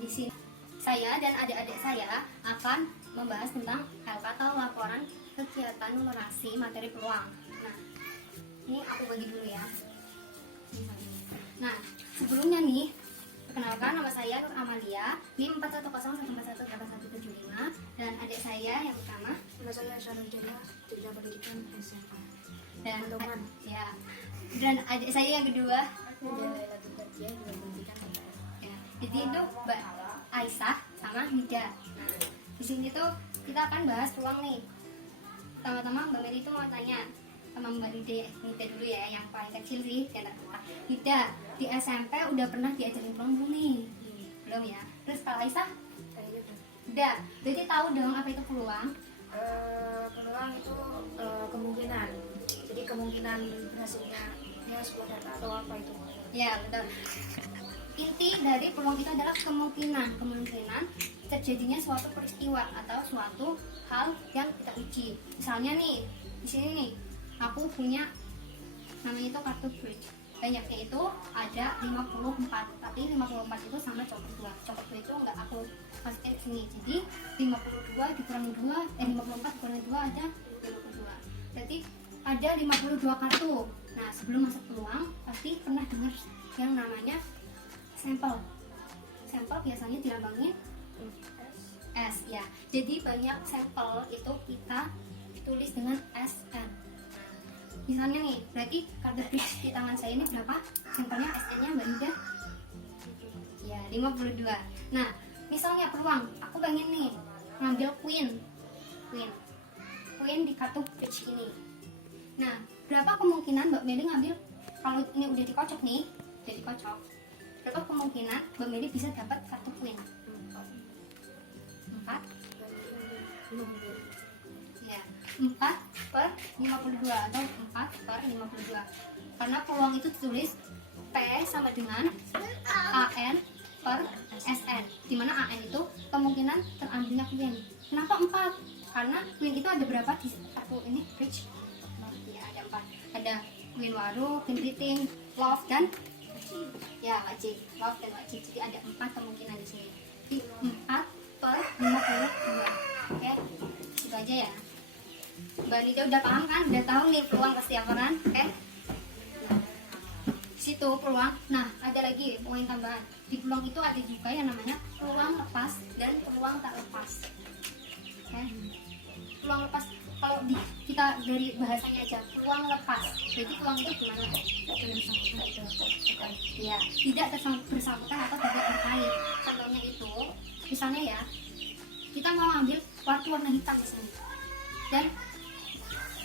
di sini saya dan adik-adik saya akan membahas tentang LK atau laporan kegiatan numerasi materi peluang. Nah, ini aku bagi dulu ya. Nah, sebelumnya nih, perkenalkan nama saya Nur Amalia, NIM 4101418175, dan adik saya yang pertama, Nama saya Syarul Jaya, Jenjang Pendidikan SMA. dan Teman-teman. ya, dan adik saya yang kedua, Jenjang Pendidikan PTS. ya, jadi itu Mbak Aisyah sama Nida. Nah, di sini tuh kita akan bahas peluang nih. Pertama-tama Mbak Mary itu mau tanya sama Mbak Nida dulu ya, yang paling kecil sih. Nida, di SMP udah pernah diajarin peluang belum nih? Belum ya. Terus kalau Aisyah? Kayaknya tuh. Udah. Berarti tahu dong apa itu peluang? Peluang itu kemungkinan. Jadi kemungkinan hasilnya sebuah data atau apa itu? Ya, betul. Inti dari peluang itu adalah kemungkinan terjadinya suatu peristiwa atau suatu hal yang kita uji. Misalnya nih, di sini nih, aku punya namanya itu kartu bridge. Banyaknya itu ada 54, tapi 54 itu sama copot 2. Copot 2 itu enggak aku masukin ke sini. Jadi 52 dikurangi 2, 54 dikurangi 2 ada 52. Berarti ada 52 kartu. Nah, sebelum masuk peluang pasti pernah dengar yang namanya sampel. Sampel biasanya dilambangin S ya. Jadi banyak sampel itu kita tulis dengan SN. Misalnya nih, berarti kartu bridge di tangan saya ini berapa? Sampelnya SN-nya Mbak Ida? Ya, 52. Nah, misalnya peluang, aku pengen nih ngambil queen di kartu bridge ini. Nah, berapa kemungkinan Mbak Meli ngambil kalau ini udah dikocok nih, berapa kemungkinan Mbak Meli bisa dapat kartu queen? 4? Ya, 4 per 52 atau 4 per 52. Karena peluang itu ditulis P sama dengan AN per SN, dimana AN itu kemungkinan terambilnya queen. Kenapa 4? Karena queen itu ada berapa di kartu ini bridge? Ya, ada 4. Ada queen waru, queen briting, love, dan ya wajib, love dan wajib. Jadi ada 4 kemungkinan di sini. Jadi 4 per 52. Oke, itu aja ya. Mbak Nida udah paham kan? Udah tahu nih peluang pasti apa kan? Oke. Situ peluang. Nah, ada lagi poin tambahan. Di peluang itu ada juga yang namanya peluang lepas dan peluang tak lepas. Oke. Peluang lepas, kalau kita dari bahasanya aja, peluang lepas. Jadi peluang itu gimana? Ya, tidak bersangkutan atau tidak terkait. Contohnya itu, misalnya ya, kita mau ambil kartu warna hitam di sini. Dan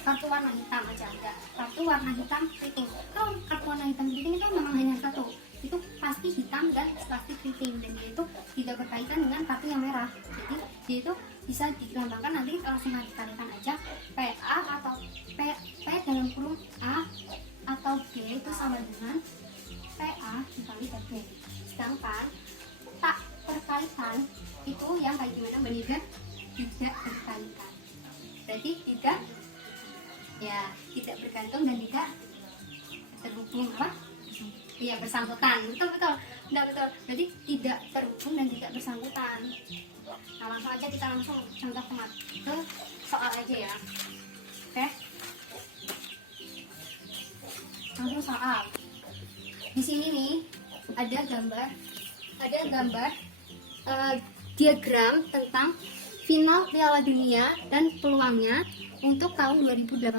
kartu warna hitam aja enggak. Kartu warna hitam keriting. Kalau kartu warna hitam keriting itu memang hanya satu. Itu pasti hitam dan pasti keriting, dan dia itu tidak berkaitan dengan kartu yang merah. Jadi dia itu bisa dilambangkan, nanti langsung dikalikan aja PA atau P dalam kurung A atau B itu sama dengan PA dikali B. Sedangkan tak terkaitan itu yang kayak gimana Mbak Nida? Tidak terkaitan. Berarti tidak bergantung dan tidak terhubung apa? Iya, bersangkutan. Betul. Udah betul. Jadi tidak terhubung dan tidak bersangkutan. Nah, langsung aja kita langsung contoh ke soal aja ya. Oke. Langsung soal. Di sini nih ada gambar diagram tentang final Piala Dunia dan peluangnya untuk tahun 2018.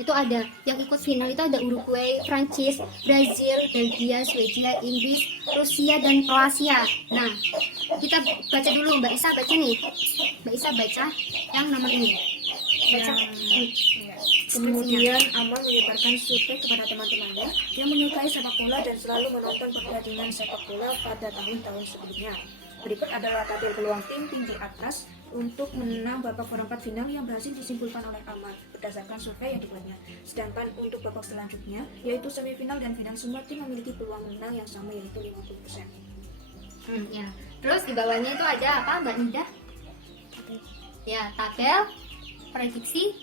Itu ada yang ikut final itu ada Uruguay, Prancis, Brazil, Belgia, Swedia, Inggris, Rusia, dan Kroasia. Nah, kita baca dulu. Mbak Isa baca nih. Mbak Isa baca yang nomor ini. Baca. Kemudian Amal menyebarkan survei kepada teman-temannya yang menyukai sepak bola dan selalu menonton pertandingan sepak bola pada tahun-tahun sebelumnya. Berikut adalah tabel peluang tim di atas untuk menang babak perempat final yang berhasil disimpulkan oleh Amal berdasarkan survei yang dibuatnya. Sedangkan untuk babak selanjutnya, yaitu semifinal dan final, semua tim memiliki peluang menang yang sama, yaitu 50%. Ya. Terus di bawahnya itu ada apa, Mbak Nida? Ya, tabel prediksi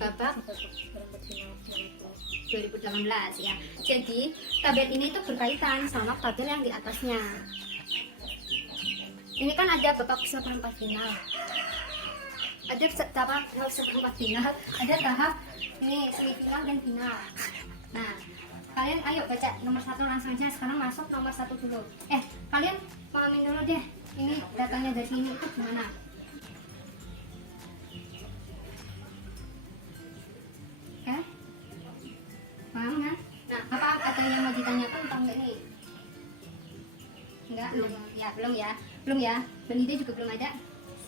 babak Perempat final 2018 ya. Jadi tabel ini itu berkaitan sama tabel yang di atasnya. ini kan ada babak seperempat final. Ada seperempat final, ada tahap ini semifinal dan final. Nah, kalian ayo baca nomor 1 langsung aja. Sekarang masuk nomor 1 dulu. Kalian pahamin dulu deh. Ini datanya dari sini itu gimana? Oke? Paham kan? Nah, apa ada yang mau ditanyakan atau enggak nih? Enggak, belum ya. Benida juga belum ada.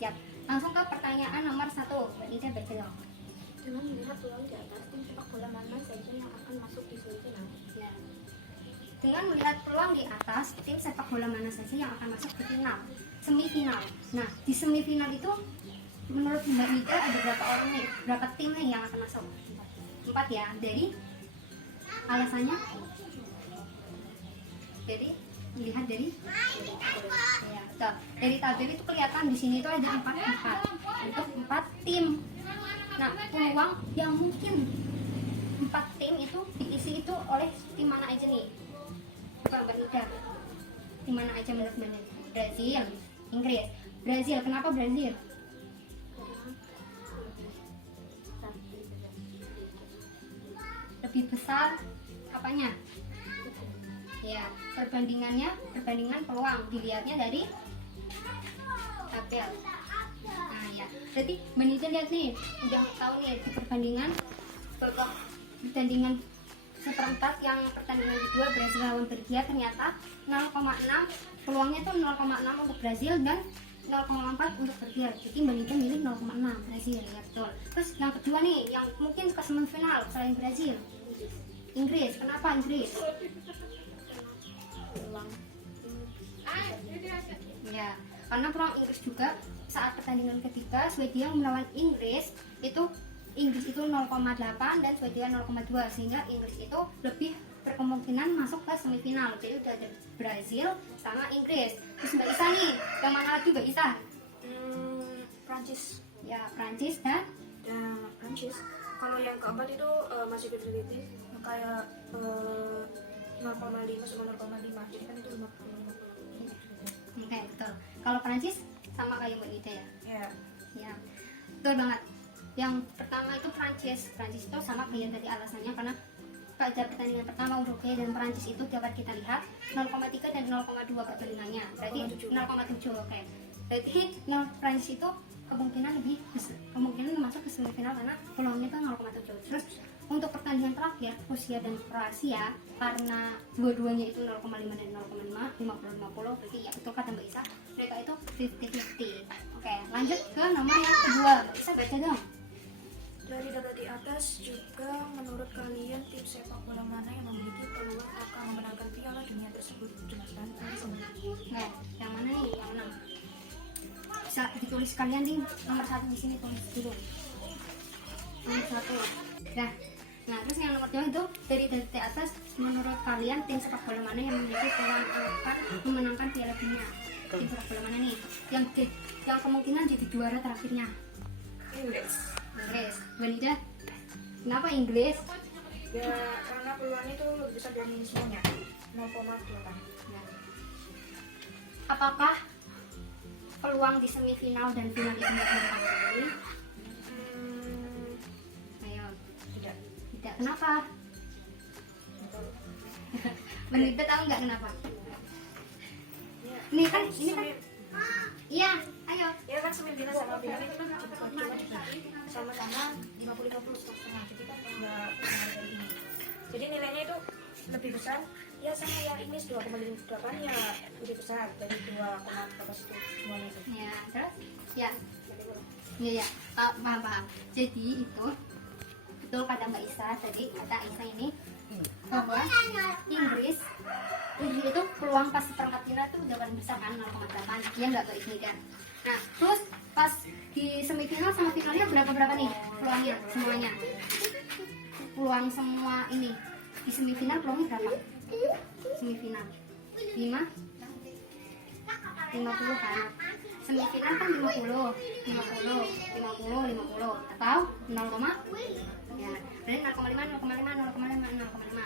Siap. Langsung ke pertanyaan nomor 1. Benida baca dong. Dengan melihat peluang di atas, tim sepak bola mana saja yang akan masuk di semifinal? Ya. Dengan melihat peluang di atas, tim sepak bola mana saja yang akan masuk ke final, semifinal. Nah, di semifinal itu menurut Mbak Nida ada berapa orang nih? Berapa tim nih yang akan masuk? 4 ya. Dari alasannya? Jadi dilihat dari ya, betul. Dari tabel itu kelihatan di sini itu ada 4 untuk 4 tim. Nah, peluang yang mungkin 4 tim itu diisi itu oleh tim mana aja nih? Bukan Bernida. Tim mana aja menurut Bernida? Brazil, Inggris. Brazil, kenapa Brazil? Lebih besar apanya? Ya, perbandingan peluang dilihatnya dari tabel. Nah ya, berarti Benita lihat nih, udah tahu nih di babak pertandingan seperempat yang pertandingan kedua Brazil lawan Belgia ternyata 0,6 peluangnya tuh 0,6 untuk Brazil dan 0,4 untuk Belgia. Jadi Benita milih 0,6 Brazil ya betul. Terus yang kedua nih, yang mungkin ke semifinal selain Brazil, Inggris. Kenapa Inggris? Ya, karena peluang Inggris juga saat pertandingan ketiga Swedia melawan Inggris itu 0,8 dan Swedia 0,2 sehingga Inggris itu lebih berkemungkinan masuk ke semifinal. Jadi udah ada Brazil sama Inggris. Terus Mbak Isa nih, yang mana lagi Mbak Isa? Prancis. Ya, Prancis dan Prancis. Kalau yang keempat itu masih beda-beda kayak 0,5 sama 0,5. Jadi kan itu 5,5. Oke, betul. Kalau Prancis sama kayak Mbak Nida ya? Ya. Ya, betul banget. Yang pertama itu Prancis itu sama kayak tadi alasannya karena pada pertandingan pertama Uruguay dan Prancis itu dapat kita lihat 0,3 dan 0,2 perbandingannya. Berarti 0,7. Oke. Berarti Prancis itu kemungkinan masuk ke semifinal karena peluangnya itu 0,7. Terus untuk pertandingan terakhir Rusia dan Kroasia karena dua-duanya itu 0,5 dan 0,5 50-50 berarti ya betul kata Mbak Isa mereka itu 50-50. Oke, lanjut ke nomor yang kedua. Mbak Isa baca dong. Dari data di atas juga menurut kalian tim sepak bola mana yang memiliki peluang akan memenangkan Piala Dunia tersebut? Jelaskan alasannya. Nah, yang mana nih? Yang mana? Bisa ditulis kalian nih nomor 1 di sini, tulis dulu. Nomor 1. Nah, terus yang nomor 2 itu dari data di atas menurut kalian tim sepak bola mana yang memiliki peluang akan memenangkan Piala Dunia? Tim sepak bola mana nih? Yang kemungkinan jadi juara terakhirnya? Inggris. Benida, kenapa Inggris? Ya karena peluangnya itu lebih besar dari semuanya 0,8. Ya. Apakah peluang di semifinal dan final itu menentukan? Ayo. Tidak. Kenapa? Benida tahu nggak kenapa? Ya. Ini kan iya, ayo. Ya kan semifinal sama final itu kan cuma sama-sama 50-50 setengah. Jadi kan enggak dari ini. Jadi nilainya itu lebih besar. Ya sama yang ini 2,8 ya lebih besar dari 2,8 itu semuanya itu. Ya, terus ya. Ya. Paham. Jadi itu betul kata Mbak Isa tadi, kata Isa ini bahwa Inggris itu peluang pas seperempat final itu udah paling besar kan 0,8. Dia nggak baik kan. Nah, terus pas di semifinal sama finalnya berapa nih peluangnya semuanya? Peluang semua ini di semifinal peluangnya berapa? Semifinal 50 kan? Semifinal kan 50 atau 0, ya, berarti 0,5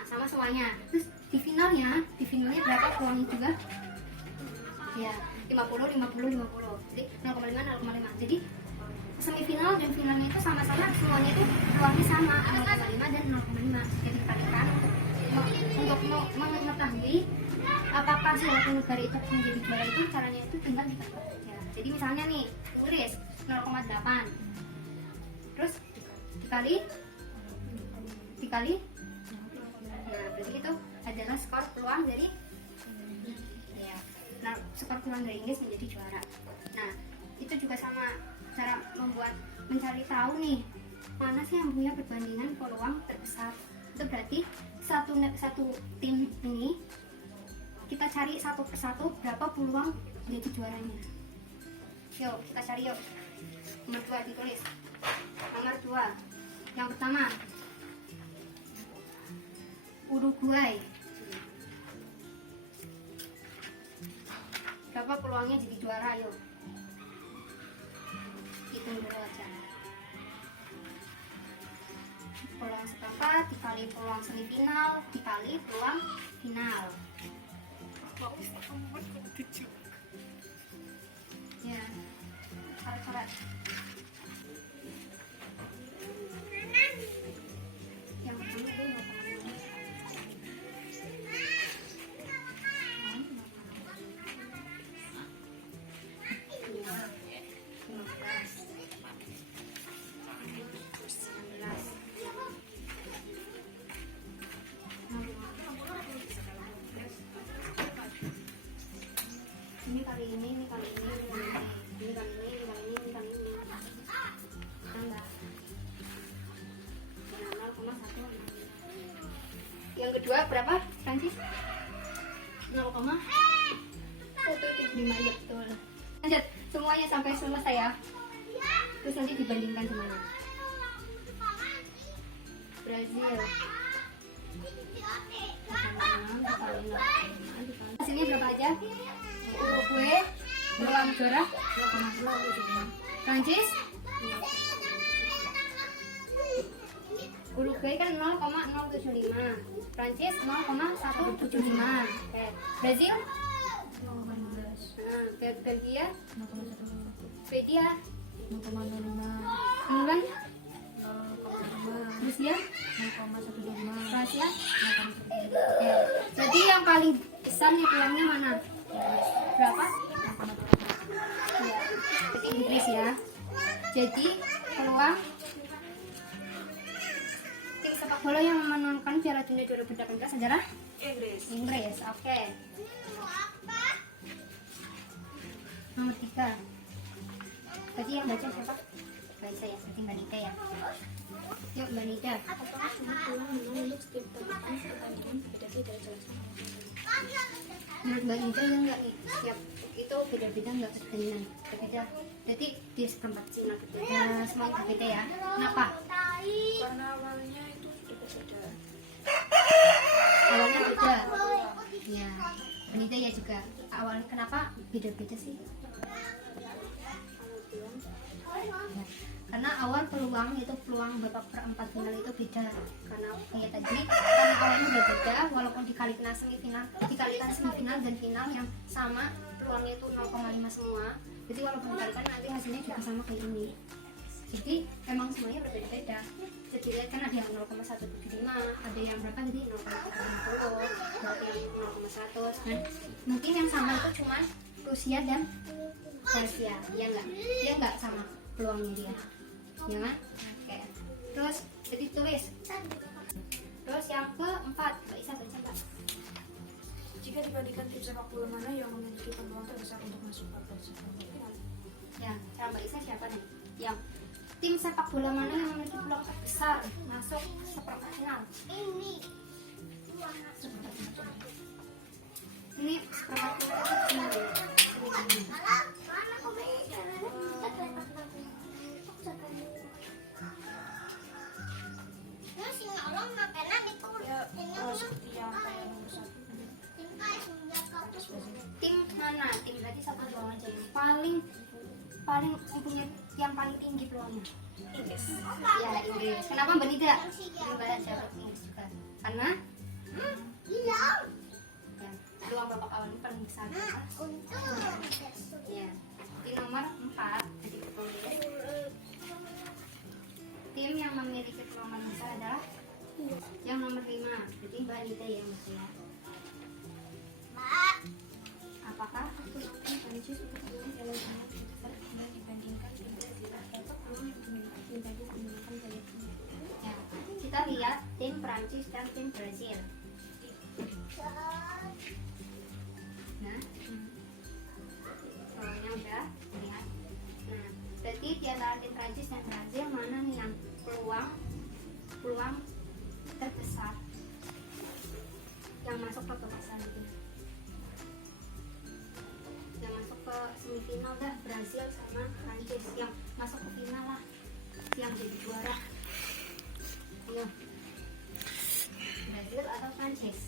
sama semuanya. Terus di finalnya berapa peluangnya juga? Ya, 50, 50, 50. Jadi 0,5, 0,5. Jadi semifinal dan finalnya itu sama-sama, semuanya itu peluangnya sama 0,5 dan 0,5. Jadi dikalikan untuk mengetahui apakah suatu negara itu menjadi juara itu caranya itu tinggal ditebak. Ya, jadi misalnya nih Inggris 0,8, terus dikali, nah berarti itu adalah skor peluang dari ya, nah skor peluang dari Inggris menjadi juara. Nah itu juga sama cara mencari tahu nih mana sih yang punya perbandingan peluang terbesar. Itu berarti satu tim ini kita cari satu persatu berapa peluang jadi juaranya. Yuk kita cari yuk. Nomor 2 ditulis. Nomor 2 yang pertama Uruguay. Berapa peluangnya jadi juara? Yuk hitung dulu aja. Peluang seperempat dikali peluang semifinal dikali peluang final. Ya, coret-coret. Yang pertama dia nggak tahu. Ini kali ini. Yang kedua berapa, Prancis? 0,175, ya betul. Lanjut, semuanya sampai selesai ya. Terus nanti dibandingkan semuanya. Brazil. Hasilnya berapa aja? Uruguay peluang juara. Prancis. Uruguay kan 0,075, Prancis 0,175. Brazil, Belgia, Swedia, England, Rusia, Rusia. Jadi yang paling besar nih peluangnya mana? Berapa? Ya, jadi Inggris ya. Jadi peluang tim sepak bola yang memenangkan Piala Dunia 2018 adalah Inggris. Oke. Nomor 3. Tadi yang baca siapa? Baca ya, berarti Mbak Nita ya. Yuk Mbak Nita. Menurut Mbak Nita ya enggak nih? Setiap itu beda-beda enggak pertandingan? Berbeda. Jadi di seperempat Cina berbeda, semuanya berbeda ya. Kenapa? Karena awalnya itu sudah berbeda. Awalnya beda. Ya, Benita ya juga. Awalnya kenapa beda-beda sih? Ya, karena awal peluang itu peluang babak perempat final itu beda. Karena kayak tadi, karena awalnya udah beda, walaupun dikalikan semifinal dan final yang sama peluangnya itu 0,5 semua. Jadi walaupun dikalikan nanti hasilnya juga sama kayak ini. Jadi emang semuanya berbeda-beda. Jadi lihat kan ada yang 0,175, ada yang berapa tadi 0,150, ada yang 0,100 kan. Mungkin yang sama itu cuma Rusia dan Rusia, ya enggak sama peluangnya dia, ya kan? Oke. Terus jadi tulis. Terus yang keempat, Mbak Isa baca Mbak. Jika dibandingkan tim sepak bola mana yang memiliki peluang terbesar untuk masuk ke final? Ya, cara Mbak Isa siapa nih? Yang tim sepak bola mana yang memiliki peluang terbesar masuk seperempat final? Ini seperempat final. Seperti yang kayak nomor 1. Tim mana? Tim berarti satu doang aja yang paling mempunyai yang paling tinggi peluangnya. Inggris. Ya Inggris. Kenapa Mbak Nida? Mbak jawab Inggris juga. Karena ya, peluang babak awal ini paling besar berapa? Ya, di nomor 4 jadi ketulis. Tim yang memiliki peluang paling besar adalah yang nomor 5, jadi Mbak Nida ya Mas ya. Apakah tim Prancis untuk menang Piala Dunia besar dibandingkan tim Brazil atau peluang yang dimiliki tim Prancis menangkan Piala Dunia? Ya, kita lihat tim Prancis dan tim Brazil. Nah, peluangnya udah lihat. Nah, berarti di antara tim Prancis dan Brazil mana nih yang peluang terbesar yang masuk ke babak selanjutnya? Yang masuk ke semifinal dah, Brazil sama Prancis yang masuk ke final lah, yang jadi juara. Ayo, Brazil atau Prancis?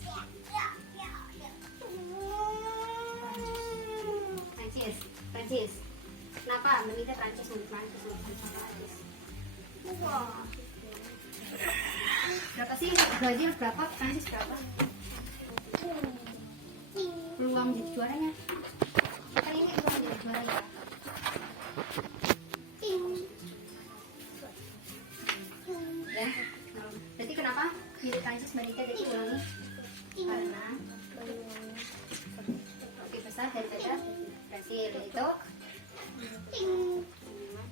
Prancis. Kenapa? Menitnya Prancis, Prancis. Berapa sih? Brazil berapa? Prancis berapa? Peluang jadi juaranya? Kan ini peluang jadi juara ya. Ya. Berarti kenapa pilih Prancis menitnya dari juara ini? Karena lebih besar daripada Brazil, itu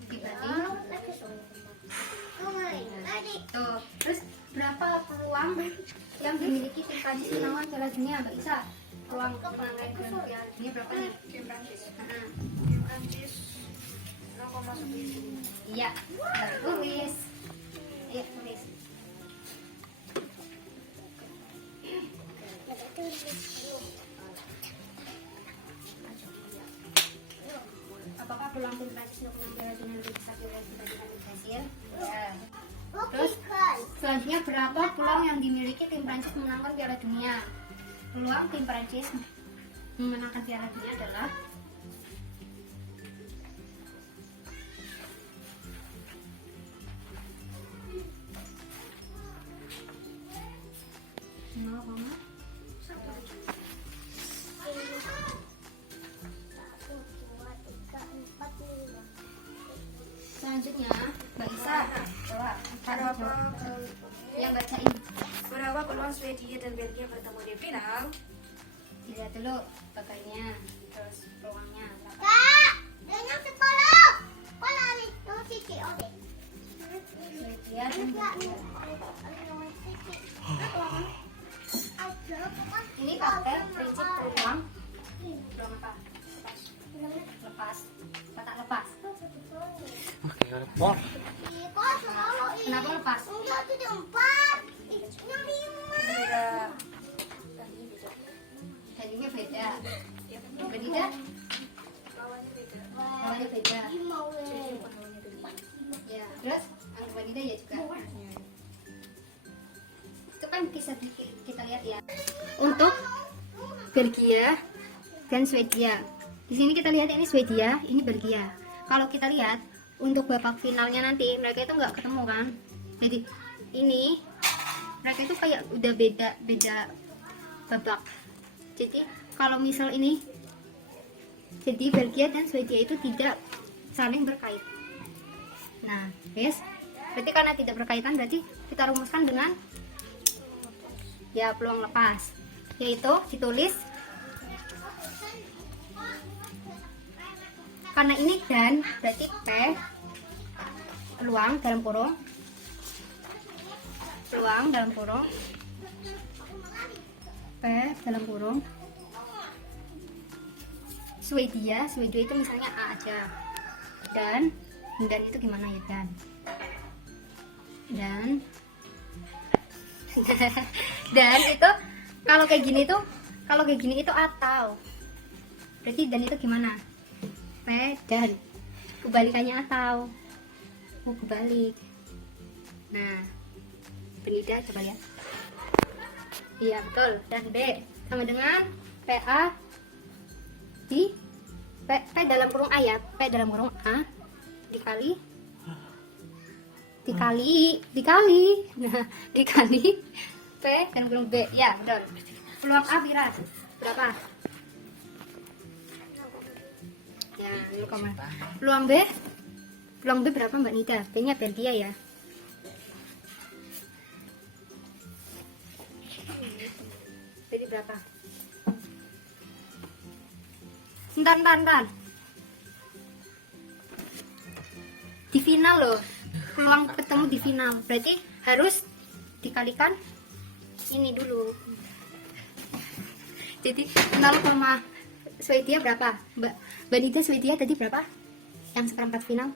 dibanding tuh. Terus berapa peluang yang dimiliki tim Prancis menang Piala Dunia, Mbak Isa? Peluang menang Piala Dunia berapa nih? Tim Prancis. Tim Prancis 0,9. Iya, kita tulis. Ayo tulis. Apakah peluang tim Prancis untuk menang Piala Dunia lebih besar dibandingkan tim Brazil? Ya. Terus selanjutnya berapa peluang yang dimiliki tim Prancis menangkan Piala Dunia? Peluang tim Prancis memenangkan Piala Dunia adalah selanjutnya Mbak Isa coba yang bacain. Berapa peluang Swedia dan Belgia bertemu di final? Dilihat dulu bakalnya, terus peluangnya berapa? Swedia dan Belgia. Ini pakai prinsip peluang apa? Lepas, kotak lepas. Kenapa lepas? Beda. Tadinya beda. Beda? Lawannya beda. Lawannya beda. Jadi bukan lawannya beda. Ya, terus angka Madinah ya juga. Itu kan bisa kita lihat ya. Untuk Belgia dan Swedia. Di sini kita lihat ini Swedia, ini Belgia. Kalau kita lihat untuk babak finalnya nanti mereka itu nggak ketemu kan. Jadi ini mereka itu kayak udah beda babak. Jadi kalau misal ini jadi Belgia dan Swedia itu tidak saling berkait. Nah, guys, berarti karena tidak berkaitan berarti kita rumuskan dengan ya peluang lepas, yaitu ditulis karena ini dan berarti P peluang dalam kurung P dalam kurung Swedia itu misalnya A aja, dan itu gimana ya, dan dan itu kalau kayak gini itu atau berarti dan itu gimana, P dan kebalikannya atau kebalik. Nah, Benida coba lihat. Iya betul, dan B sama dengan PA di P dalam kurung A ya, P dalam kurung A dikali nah, dikali P dan kurung B. Ya betul. Peluang A berapa? berapa? Ya, 0, peluang B? Peluang B berapa Mbak Nida? B-nya Belgia ya. Jadi berapa? Bentar. Di final loh. Peluang ketemu di final. Berarti harus dikalikan ini dulu. Jadi 0, Swedia berapa? Mbak Nida Swedia tadi berapa? Yang seperempat final?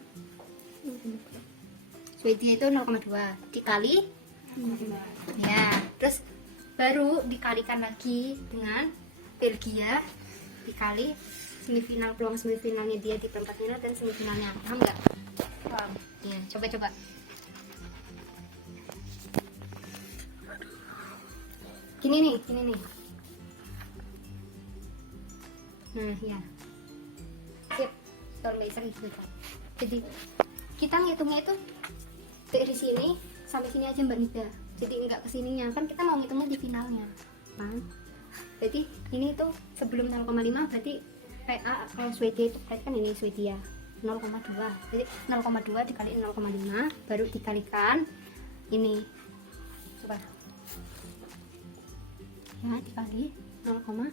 Swedia itu 0,2 dikali ya, terus baru dikalikan lagi dengan Belgia dikali semifinal, peluang semifinalnya dia di perempat final dan semifinalnya. Paham nggak? Paham. Ya, coba. Gini nih. Nah, ya. Sip. Sering gitu. Jadi kita ngitungnya itu dari sini sampai sini aja Mbak Nida. Jadi enggak kesininya, kan kita mau ngitungnya di finalnya. Kan? Jadi ini tuh sebelum 0,5 berarti PA kalau Swedia itu kan ini Swedia 0,2. Jadi 0,2 dikali 0,5 baru dikalikan ini. Coba. Ya, dikali 0,5.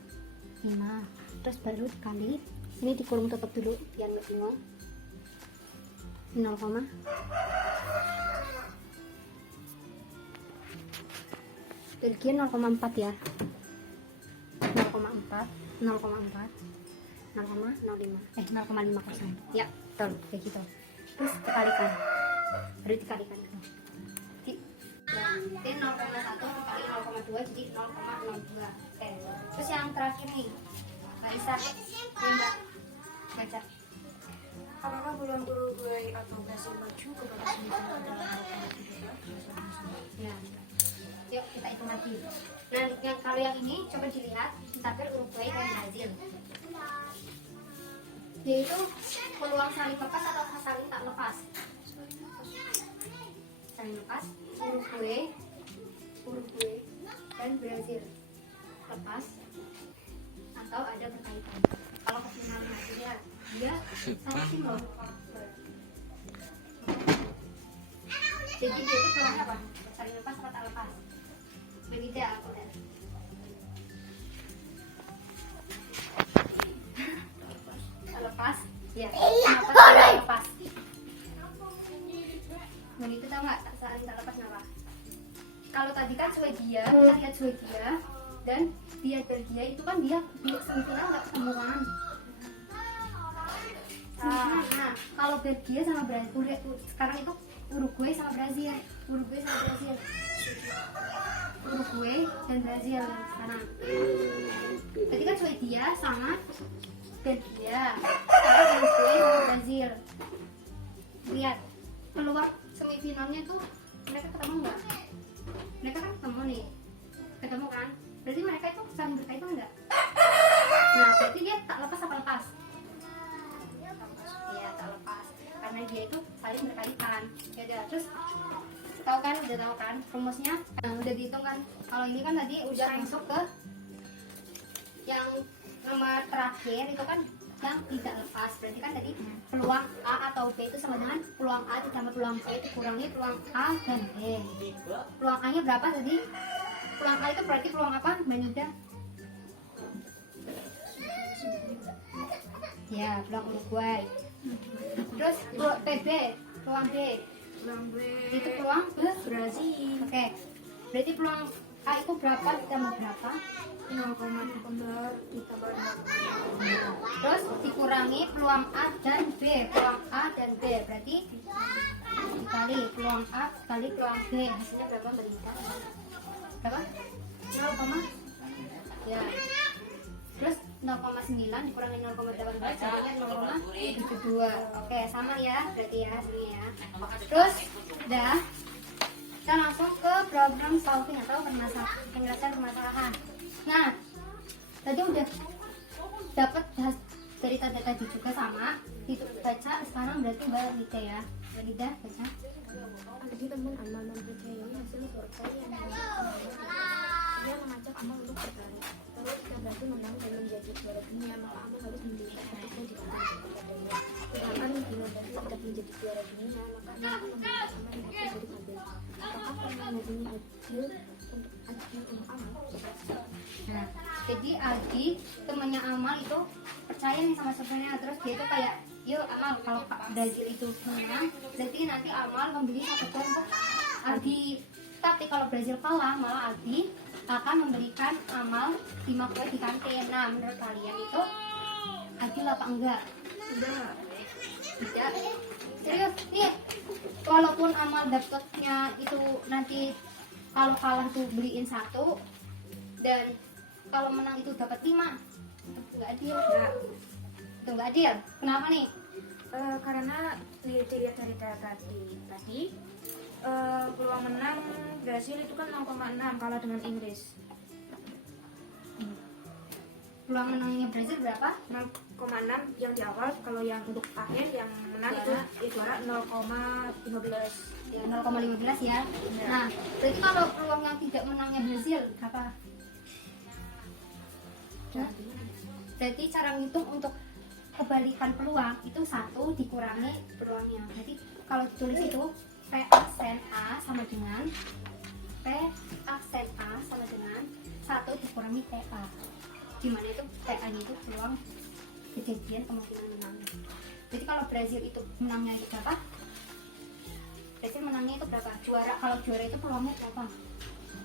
Terus baru dikali ini dikurung tutup dulu biar nggak bingung. 0, Belgia 0,4 ya. 0,4 0,05 ya, betul kayak gitu. Terus dikalikan, baru dikalikan itu. Jadi 0,1 dikali 0,2 jadi 0,02. Terus yang terakhir nih Mbak Isa, Mbak baca. Apakah peluang Uruguay atau Brasil maju ke babak semifinal dalam 2023? Ya. Yuk kita hitung lagi. Nah, kalau yang ini coba dilihat di tabel Uruguay dan Brazil. Yaitu peluang saling lepas atau saling tak lepas. Saling lepas. Uruguay dan Brazil lepas atau ada berkaitan. Kalau ke final dia sama tim loh. Jadi dia itu peluang apa? Saling lepas atau tak lepas? Begitu ya aku lihat. Lepas ya, kenapa tak lepas? Begitu tau nggak saling tak lepas kenapa? Kalau tadi kan Swedia, kita lihat Swedia dan dia Belgia itu kan dia di semifinal nggak ketemuan. Nah, kalau Belgia sama Brazil sekarang itu Uruguay sama Brazil Uruguay dan Brazil sekarang. Tadi kan Swedia sama Belgia, sekarang Uruguay sama Brazil. Lihat peluang semifinalnya tuh mereka ketemu nggak? Mereka kan ketemu nih, kan? Berarti mereka itu saling berkaitan nggak? Nah, berarti dia tak lepas apa lepas? Iya, tak lepas. Karena dia itu saling berkaitan. Ya udah, terus udah tahu kan rumusnya? Nah, udah dihitung kan? Kalau ini kan tadi udah masuk ke yang nomor terakhir itu kan yang tidak lepas. Berarti kan tadi peluang A atau B itu sama dengan peluang A ditambah peluang B dikurangi peluang A dan B. Peluang A nya berapa tadi? Peluang A itu berarti peluang apa Mbak Nida? Ya, peluang Uruguay. Terus peluang B itu peluang Brazil. Oke. Berarti peluang A itu berapa ditambah berapa? 0,14 ditambah 0,5. Terus dikurangi peluang A dan B. Peluang A dan B berarti dikali peluang A kali peluang B. Hasilnya berapa Mbak Nida? Berapa? 0, ya. Terus 0,9 dikurangi 0,18 jadinya 0,72. Oke, sama ya berarti ya sini ya. Terus udah kita langsung ke problem solving atau penyelesaian permasalahan. Nah, tadi udah dapat dari tadi juga sama itu baca. Sekarang berarti Mbak Nida ya. Mbak Nida baca. Jadi teman aman mempercayai hasil survei yang Dia mengajak Amal untuk berlari. Kalau kita berhasil menang dan menjadi juara dunia, maka Amal harus memberikan hadiah di tangan kepadanya. Sedangkan bila Brazil tidak menjadi juara dunia, maka Amal akan memberikan Amal hadiah dari Fadil. Apakah permainan ini adil untuk Amal? Nah, jadi Aldi temannya Amal itu percaya nih sama sebenarnya, terus dia itu kayak, yuk Amal kalau Brazil itu menang, berarti nanti Amal membeli satu ton untuk Aldi. Tapi kalau Brazil kalah, malah Aldi akan memberikan Amal 5 kue di kantin. Nah, menurut kalian itu adil apa enggak? Tidak. Tidak. Serius nih, walaupun Amal dapatnya itu nanti kalau kalah tuh beliin 1 dan kalau menang itu dapat 5, itu enggak adil. Tidak. Itu enggak adil. Kenapa nih? Karena dilihat dari data tadi, peluang menang Brasil itu kan 0,6 kalah dengan Inggris. Peluang menangnya Brazil berapa? 0,6 yang di awal, kalau yang untuk akhir yang menang itu juara 0,15. Ya 0,15 ya. Ya. Nah, berarti kalau peluang yang tidak menangnya Brazil berapa? Hah? Berarti cara ngitung untuk kebalikan peluang itu 1 dikurangi peluangnya. Jadi kalau ditulis itu P aksen A sama dengan 1 dikurangi PA. Gimana itu PA-nya itu peluang kejadian kemungkinan menang. Jadi kalau Brazil itu menangnya itu berapa? Brazil menangnya itu berapa? Juara, kalau juara itu peluangnya berapa?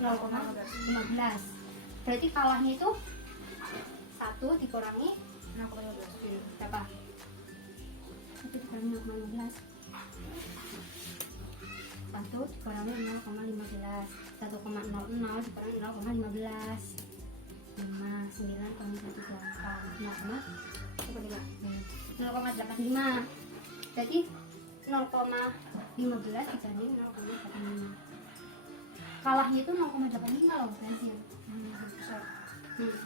0,15. Berarti kalahnya itu 1 dikurangi 0,15. berapa? 1 dikurangi 0,15. 1 dikurangi 0,15. 1,00 dikurangi 0,15. 5, 9, 0,85. Berarti 0,15 dibanding 0,85. Kalahnya itu 0,85 loh Brazil.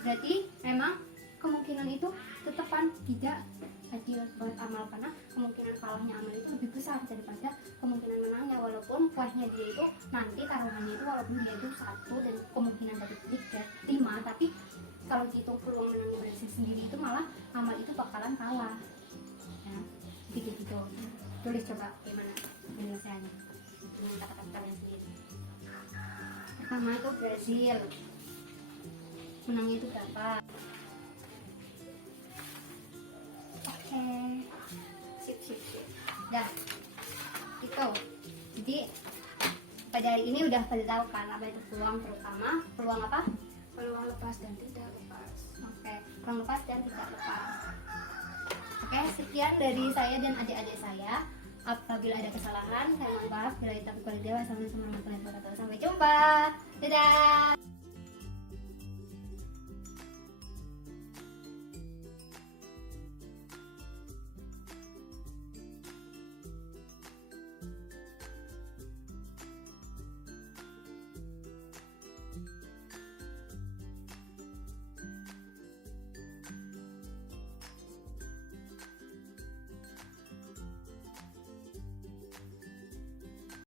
Berarti memang kemungkinan itu tetepan tidak adil buat Amal, karena kemungkinan kalahnya Amal itu lebih besar daripada kemungkinan menangnya. Walaupun kuahnya dia itu nanti taruhannya itu walaupun dia itu 1 dan kemungkinan dapat 5, tapi kalau dihitung peluang menangnya Brazil sendiri itu malah Amal itu bakalan kalah ya. Gitu. Tulis coba gimana penyelesaiannya dengan kata-kata kalian sendiri. Pertama itu Brazil menangnya itu berapa? Oke, sip. Dah, itu. Jadi pada hari ini udah pada tahu kan apa itu peluang, terutama peluang apa? Peluang lepas dan tidak lepas. Oke, peluang lepas dan tidak lepas. Oke, sekian dari saya dan adik-adik saya. Apabila ada kesalahan, saya mohon maaf. Bila itu wassalamualaikum warahmatullahi wabarakatuh. Sampai jumpa. Dadah.